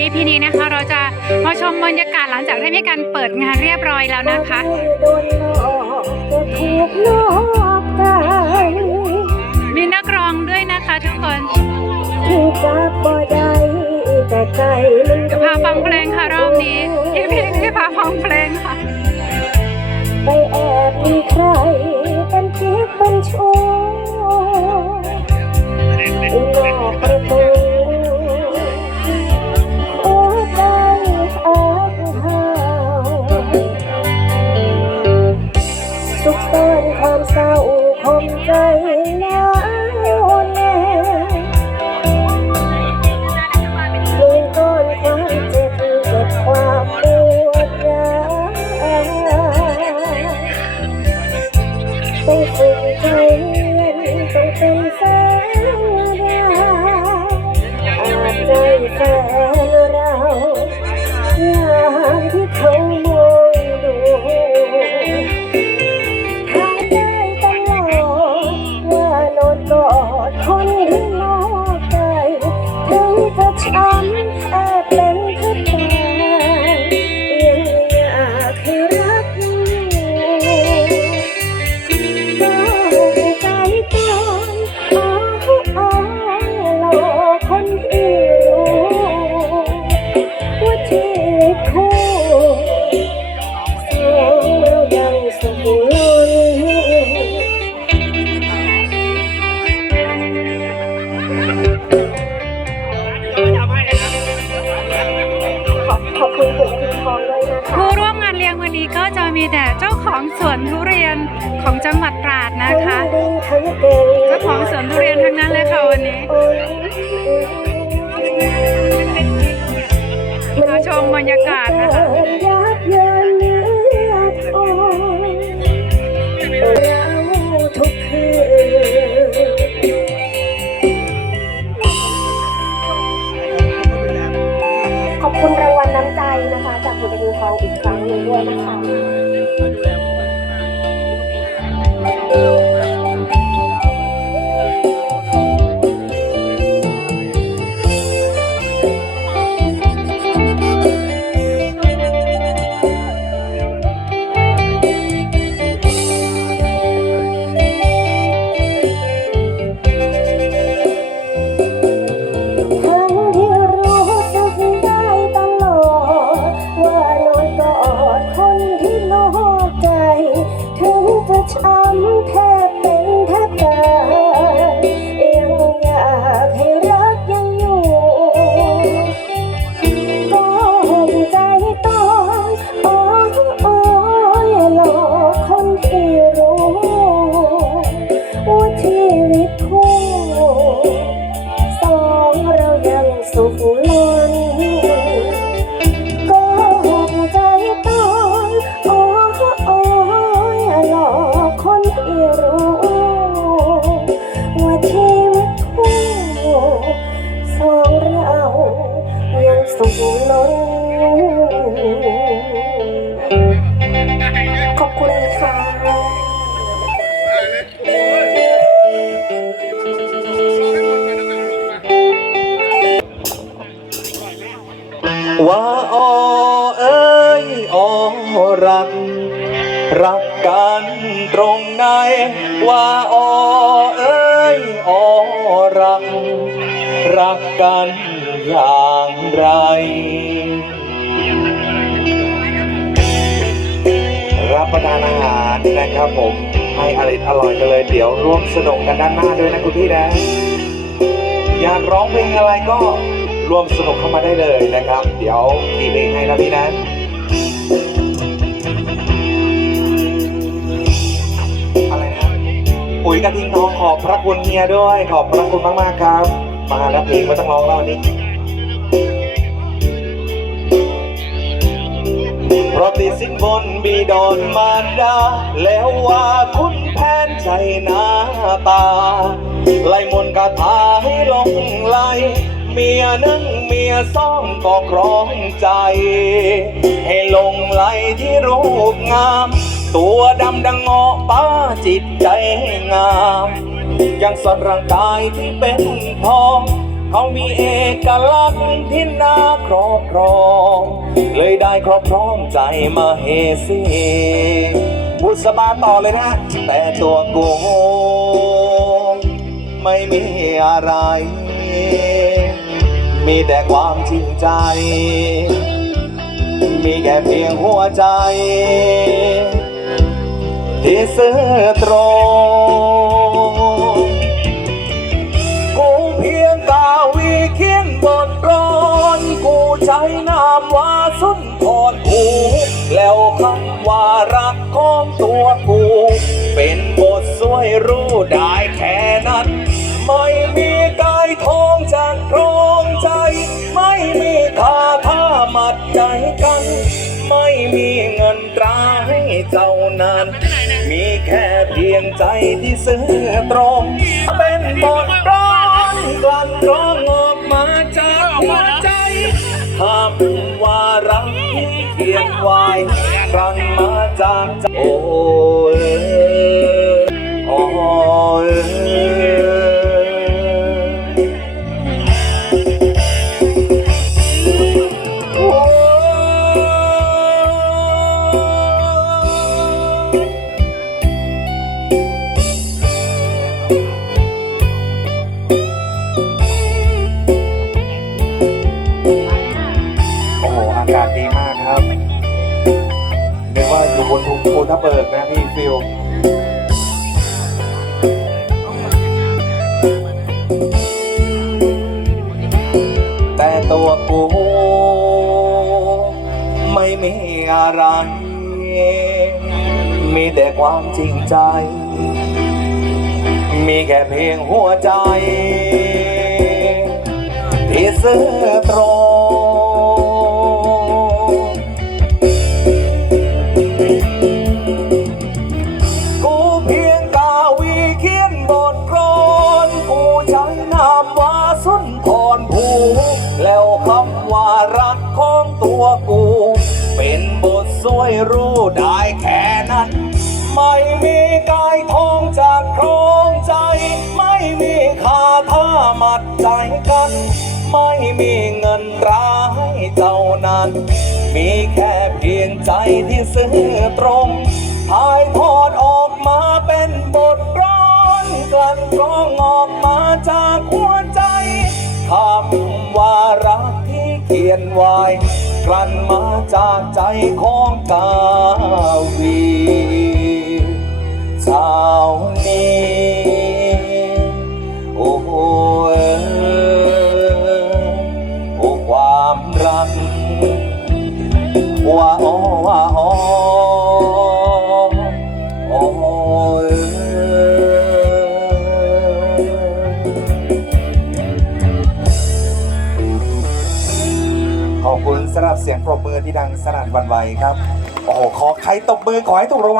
EP นี้นะคะ เราจะมาชมบรรยากาศหลังจากที่มีการเปิดงานเรียบร้อยแล้วนะคะโดนหลอกจะถูกนอกใจมีนักร้องด้วยนะคะทุกคนที่จับบ่ได้แต่ใจมันจะพาฟังเพลงค่ะรอบนี้ EP นี้พาฟังเพลงค่ะไปแอบมีใครเป็นคิดเป็นชู้ คุณคุณพิมทองด้วยนะคะผู้ร่วมงานเลี้ยงวันนี้ก็จะมีแต่เจ้าของสวนทุเรียนของจังหวัดตราดนะคะทั้งดีทั้งเก่งเจ้าของสวนทุเรียนทั้งนั้นเลยค่ะวันนี้มาชมบรรยากาศนะคะ จากคุณพิมทองอีกครั้งหนึ่งด้วยนะคะ ตรงไหนว่าอเอ้ยอรัก รักกันอย่างไรรับประทานอาหารนะครับผมให้อร่อยอร่อยกันเลย เดี๋ยวร่วมสนุกกันด้านหน้าด้วยนะคุณพี่นะ อยากร้องเพลงอะไรก็ร่วมสนุกเข้ามาได้เลยนะครับ เดี๋ยวทีเพลงให้นะพี่นะ ปุ๋ยกระทิงทองขอบพระคุณเฮียด้วย ขอบพระคุณมากๆครับ มาแล้วเพลงไม่ต้องร้องแล้ววันนี้เพราะติดสินบนบีดอนมารดา แล้วว่าคุณแผนใจหน้าตา ไล่มนต์คาถาให้ลงไหลเมียหนึ่งเมียสองก็ครองใจ ให้หลงไหลที่รูปงาม ตัวดำดังเงาะป้าจิตใจงาม ยังสอนร่างกายที่เป็นทอง เขามีเอกลักษณ์ที่น่าครอบครอง เลยได้ครอบครองใจมาเฮซีบุษบาต่อเลยนะ แต่ตัวกูไม่มีอะไร มีแต่ความจริงใจ มีแค่เพียงหัวใจ ที่ซื่อตรงกูเพียงกาวีเขียนบทกลอน กูใช้นามว่าสุนทรภูแล้วคำว่ารักของตัวกูเป็นบทสวยรู้ได้แค่นั้น ไม่มีกายทองจากครองใจ ไม่มีคาท่ามัดใจกัน ไม่มีเงินตราให้เจ้า เพียงใจที่ซื่อตรง เป็นบทร้องกลั่นร้องออกมาจากหัวใจคำว่ารักที่เขียนไว้กลั่นมาจากใจโอ้ อากาศดีมากครับนึกว่าอยู่บนภูภูทับเบิกนะพี่ฟิลแต่ตัวกูไม่มีอะไร มีแต่ความจริงใจ มีแค่เพียงหัวใจ ที่ซื่อตรง วยรู้ได้แค่นั้น ไม่มีกายทองจากครองใจ ไม่มีคาท่ามัดใจกัน ไม่มีเงินตราให้เจ้านั้น มีแค่เพียงใจที่ซื่อตรงถ่ายทอดออกมาเป็นบทร้อนกลั่นกรองออกมาจากหัวใจคำว่ารักที่เขียนไว้ กลั่นมาจากใจของกาวี สียงปรบมือที่ดังสนั่นหวันไหวครับ โอ้โห ขอใครตบมือขอให้ถูกรางวัล